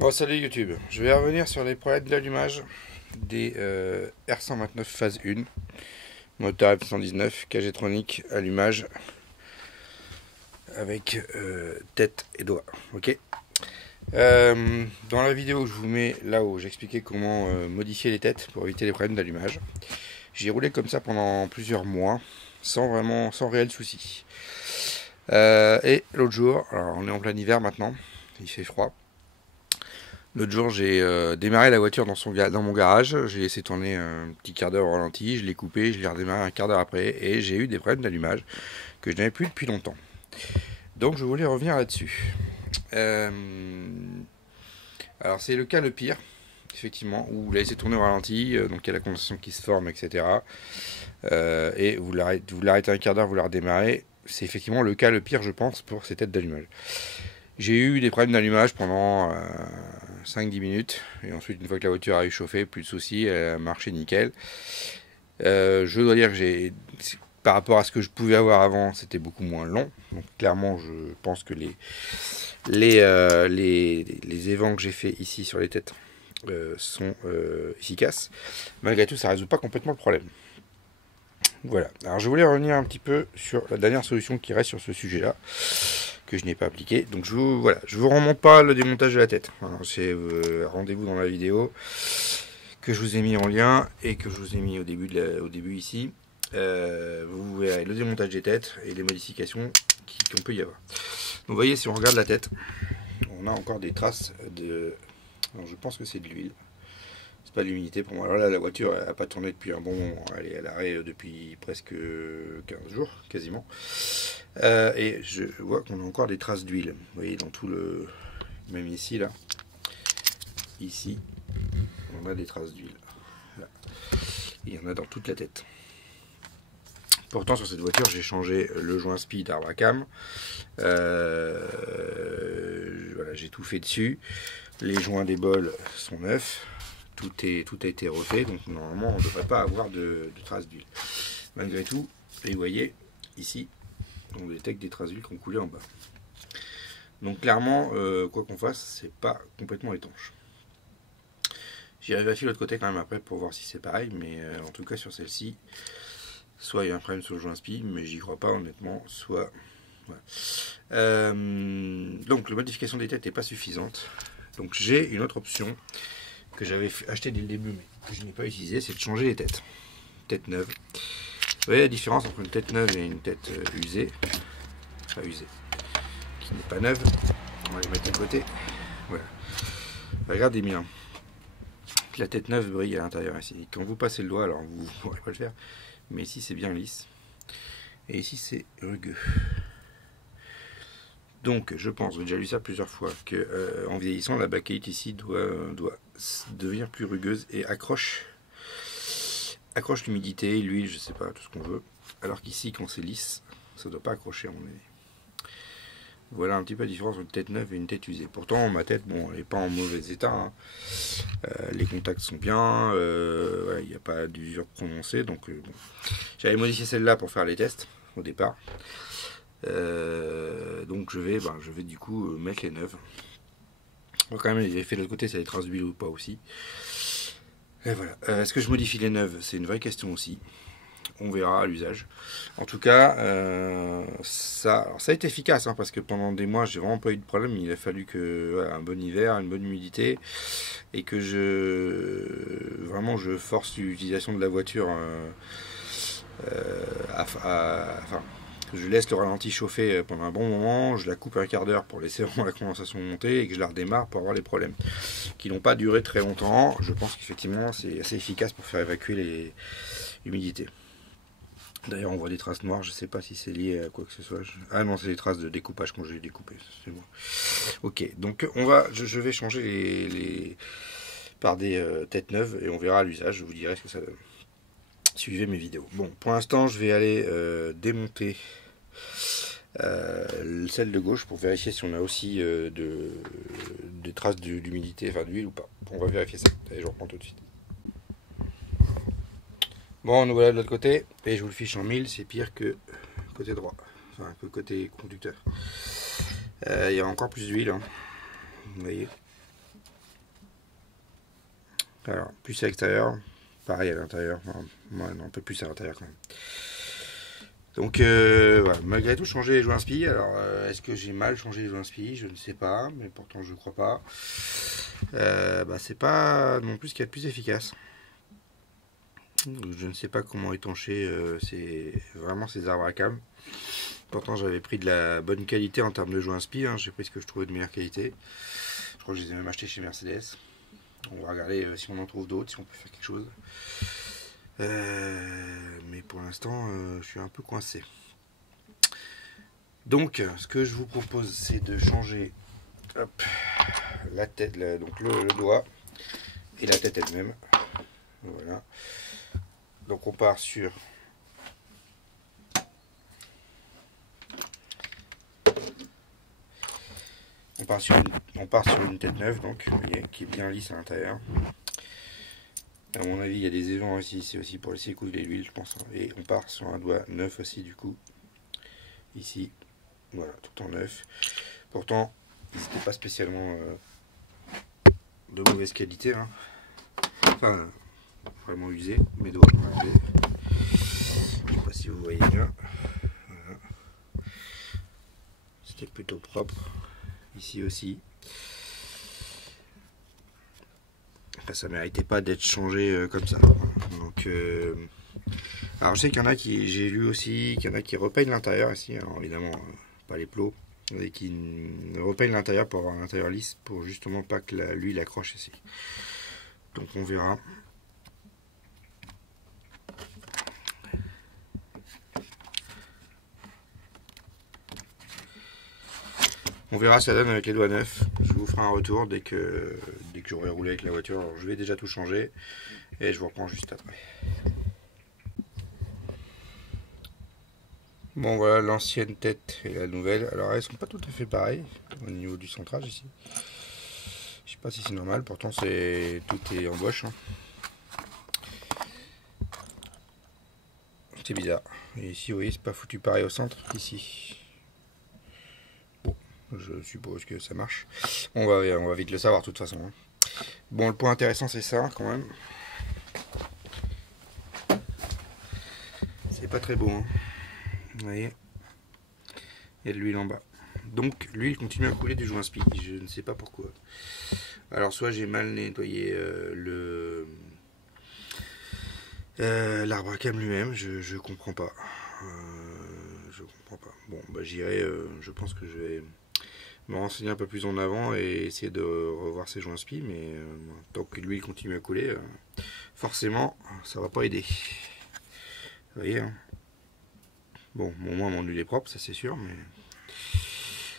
Bon, salut YouTube, je vais revenir sur les problèmes d'allumage des R129 phase 1, moteur F119, KG-tronic, allumage avec tête et doigts. Ok. Dans la vidéo, je vous mets là-haut, j'expliquais comment modifier les têtes pour éviter les problèmes d'allumage. J'ai roulé comme ça pendant plusieurs mois, sans réel souci. Et l'autre jour, alors on est en plein hiver maintenant, il fait froid. L'autre jour, j'ai démarré la voiture dans mon garage. J'ai laissé tourner un petit quart d'heure au ralenti. Je l'ai coupé, je l'ai redémarré un quart d'heure après. Et j'ai eu des problèmes d'allumage que je n'avais plus depuis longtemps. Donc je voulais revenir là-dessus. Alors c'est le cas le pire, effectivement, où vous la laissez tourner au ralenti. Donc il y a la condensation qui se forme, etc. Et vous l'arrêtez un quart d'heure, vous la redémarrez. C'est effectivement le cas le pire, je pense, pour ces têtes d'allumage. J'ai eu des problèmes d'allumage pendant 5-10 minutes. Et ensuite, une fois que la voiture a réchauffé, plus de soucis, elle a marché nickel. Je dois dire que par rapport à ce que je pouvais avoir avant, c'était beaucoup moins long. Donc clairement, je pense que les évents que j'ai fait ici sur les têtes sont efficaces. Malgré tout, ça ne résout pas complètement le problème. Voilà. Alors je voulais revenir un petit peu sur la dernière solution qui reste sur ce sujet-là, que je n'ai pas appliqué. Donc je vous remonte pas le démontage de la tête. C'est rendez-vous dans la vidéo que je vous ai mis en lien et que je vous ai mis au début ici. Vous verrez le démontage des têtes et les modifications qu'on peut y avoir. Donc vous voyez, si on regarde la tête, on a encore des traces de... Alors, je pense que c'est de l'huile. C'est pas de l'humidité pour moi. Alors là, la voiture n'a pas tourné depuis un bon moment. Elle est à l'arrêt depuis presque 15 jours, quasiment. Et je vois qu'on a encore des traces d'huile. Vous voyez, dans tout le... Même ici, là. Ici, on a des traces d'huile. Il y en a dans toute la tête. Pourtant, sur cette voiture, j'ai changé le joint speed d'Arbacam. Voilà, j'ai tout fait dessus. Les joints des bols sont neufs. Tout a été refait, donc normalement on ne devrait pas avoir de traces d'huile. Malgré tout, et vous voyez, ici, on détecte des traces d'huile qui ont coulé en bas. Donc clairement, quoi qu'on fasse, c'est pas complètement étanche. J'irai vérifier l'autre côté quand même après pour voir si c'est pareil, mais en tout cas sur celle-ci, soit il y a un problème sur le joint SPI, mais j'y crois pas honnêtement, soit... Voilà. Donc la modification des têtes n'est pas suffisante. Donc j'ai une autre option que j'avais acheté dès le début mais que je n'ai pas utilisé, c'est de changer les têtes. Tête neuve. Vous voyez la différence entre une tête neuve et une tête usée, enfin usée, qui n'est pas neuve. On va les mettre de côté. Voilà. Regardez bien. La tête neuve brille à l'intérieur ici. Quand vous passez le doigt, alors vous ne pourrez pas le faire, mais ici c'est bien lisse. Et ici c'est rugueux. Donc je pense, j'ai déjà lu ça plusieurs fois, que en vieillissant, la bakélite ici doit devenir plus rugueuse et accroche l'humidité, l'huile, je sais pas, tout ce qu'on veut. Alors qu'ici, quand c'est lisse, ça ne doit pas accrocher à mon avis. Voilà un petit peu la différence entre une tête neuve et une tête usée. Pourtant, ma tête, bon, elle n'est pas en mauvais état. Hein. Les contacts sont bien, il n'y a pas d'usure prononcée. Donc, bon. J'avais modifié celle-là pour faire les tests au départ. Donc je vais du coup mettre les neuves. On va quand même vérifier de l'autre côté si il y a des traces d'huile ou pas aussi. Et voilà. Est-ce que je modifie les neuves? C'est une vraie question aussi. On verra à l'usage. En tout cas, ça a été efficace hein, parce que pendant des mois, j'ai vraiment pas eu de problème. Il a fallu que voilà, un bon hiver, une bonne humidité et que je force l'utilisation de la voiture. Enfin, je laisse le ralenti chauffer pendant un bon moment, je la coupe un quart d'heure pour laisser vraiment la condensation monter et que je la redémarre pour avoir les problèmes qui n'ont pas duré très longtemps. Je pense qu'effectivement c'est assez efficace pour faire évacuer l'humidité. D'ailleurs on voit des traces noires, je ne sais pas si c'est lié à quoi que ce soit. Ah non, c'est des traces de découpage quand j'ai découpé, c'est bon. Ok, donc je vais changer par des têtes neuves et on verra à l'usage, je vous dirai ce que ça donne. Suivez mes vidéos. Bon, pour l'instant, je vais aller démonter celle de gauche pour vérifier si on a aussi des traces d'humidité, enfin d'huile ou pas. On va vérifier ça. Allez, je reprends tout de suite. Bon, nous voilà de l'autre côté et je vous le fiche en 1000, c'est pire que côté droit, enfin que côté conducteur. Il y a encore plus d'huile, hein. Vous voyez. Alors, plus à l'extérieur, pareil à l'intérieur. Enfin, ouais, non, un peu plus à l'intérieur quand même. Donc, voilà. Malgré tout, changer les joints spi. Alors, est-ce que j'ai mal changé les joints spi? Je ne sais pas, mais pourtant je ne crois pas. C'est pas non plus ce qu'il y a de plus efficace. Je ne sais pas comment étancher vraiment ces arbres à câble. Pourtant, j'avais pris de la bonne qualité en termes de joints spi. Hein. J'ai pris ce que je trouvais de meilleure qualité. Je crois que je les ai même achetés chez Mercedes. On va regarder si on en trouve d'autres, si on peut faire quelque chose. Mais pour l'instant, je suis un peu coincé. Donc, ce que je vous propose, c'est de changer la tête, donc le doigt et la tête elle-même. Voilà. Donc, on part sur une tête neuve, donc vous voyez, qui est bien lisse à l'intérieur. À mon avis, il y a des évents ici, c'est aussi pour laisser couler l'huile, je pense. Et on part sur un doigt neuf aussi, du coup. Ici, voilà, tout en neuf. Pourtant, c'était pas spécialement de mauvaise qualité. Hein. Enfin, vraiment usé, mes doigts. Voilà. Je sais pas si vous voyez bien. Voilà. C'était plutôt propre. Ici aussi. Enfin, ça méritait pas d'être changé comme ça. Donc, alors je sais qu'il y en a qui, j'ai lu aussi, qu'il y en a qui repeignent l'intérieur ici. Alors évidemment, pas les plots, et qui repeignent l'intérieur pour avoir un intérieur lisse, pour justement pas que l'huile accroche ici. Donc on verra. On verra ce que ça donne avec les doigts neufs. Je vous ferai un retour dès que j'aurai roulé avec la voiture. Alors, je vais déjà tout changer et je vous reprends juste après. Bon voilà l'ancienne tête et la nouvelle. Alors elles sont pas tout à fait pareilles au niveau du centrage ici. Je sais pas si c'est normal, pourtant tout est en boche. Hein. C'est bizarre. Et ici vous voyez c'est pas foutu pareil au centre ici. Je suppose que ça marche. On va vite le savoir de toute façon. Hein. Bon, le point intéressant c'est ça quand même. C'est pas très beau. Hein. Vous voyez, il y a de l'huile en bas. Donc l'huile continue à couler du joint spi. Je ne sais pas pourquoi. Alors soit j'ai mal nettoyé l'arbre à câble lui-même. Je comprends pas. Je comprends pas. Bon, bah j'irai. Je pense que je vais me renseigner un peu plus en avant et essayer de revoir ces joints spi, mais tant que l'huile continue à couler, forcément ça va pas aider. Vous voyez hein. Bon, au moins mon huile est propre, ça c'est sûr, mais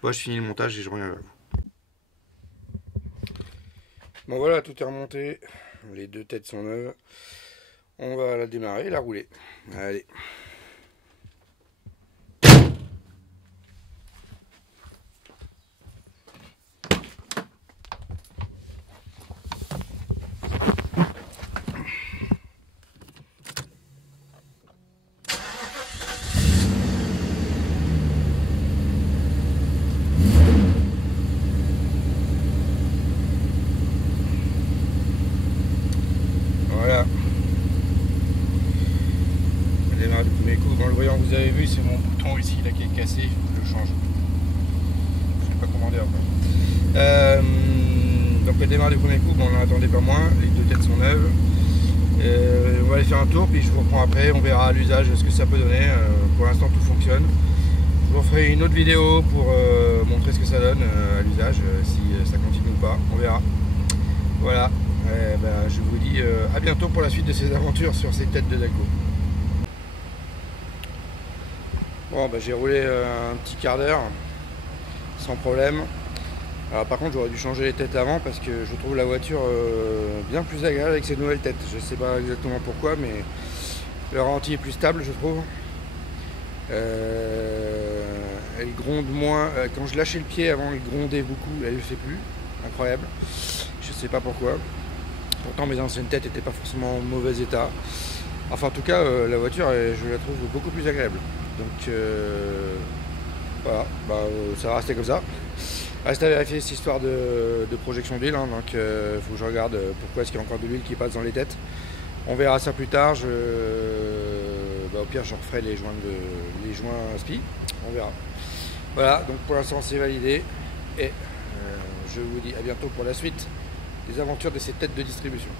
bon, je finis le montage et je reviens vers vous. Bon voilà, tout est remonté, les deux têtes sont neuves, on va la démarrer et la rouler. Allez. Voilà. Elle démarre du premier coup. Bon, le voyant que vous avez vu, c'est mon bouton ici là, qui est cassé. Je le change. Je ne l'ai pas commandé encore. Donc elle démarre du premier coup. Bon, on n'en attendait pas moins. Les deux têtes sont neuves. On va aller faire un tour, puis je vous reprends après. On verra à l'usage ce que ça peut donner. Pour l'instant, tout fonctionne. Je vous ferai une autre vidéo pour montrer ce que ça donne à l'usage, si ça continue ou pas. On verra. Voilà. Je vous dis à bientôt pour la suite de ces aventures sur ces têtes de Dalco. Bon, j'ai roulé un petit quart d'heure sans problème. Alors par contre j'aurais dû changer les têtes avant parce que je trouve la voiture bien plus agréable avec ces nouvelles têtes. Je sais pas exactement pourquoi, mais le ralenti est plus stable, je trouve. Elle gronde moins. Quand je lâchais le pied avant, elle grondait beaucoup. Là, elle ne le fait plus. Incroyable. Je sais pas pourquoi. Pourtant mes anciennes têtes n'étaient pas forcément en mauvais état. Enfin en tout cas la voiture je la trouve beaucoup plus agréable. Donc voilà, ça va rester comme ça. Reste à vérifier cette histoire de projection d'huile, hein, donc faut que je regarde pourquoi est-ce qu'il y a encore de l'huile qui passe dans les têtes. On verra ça plus tard. Au pire, je referai les joints SPI. On verra. Voilà, donc pour l'instant c'est validé. Et je vous dis à bientôt pour la suite des aventures de ces têtes de distribution.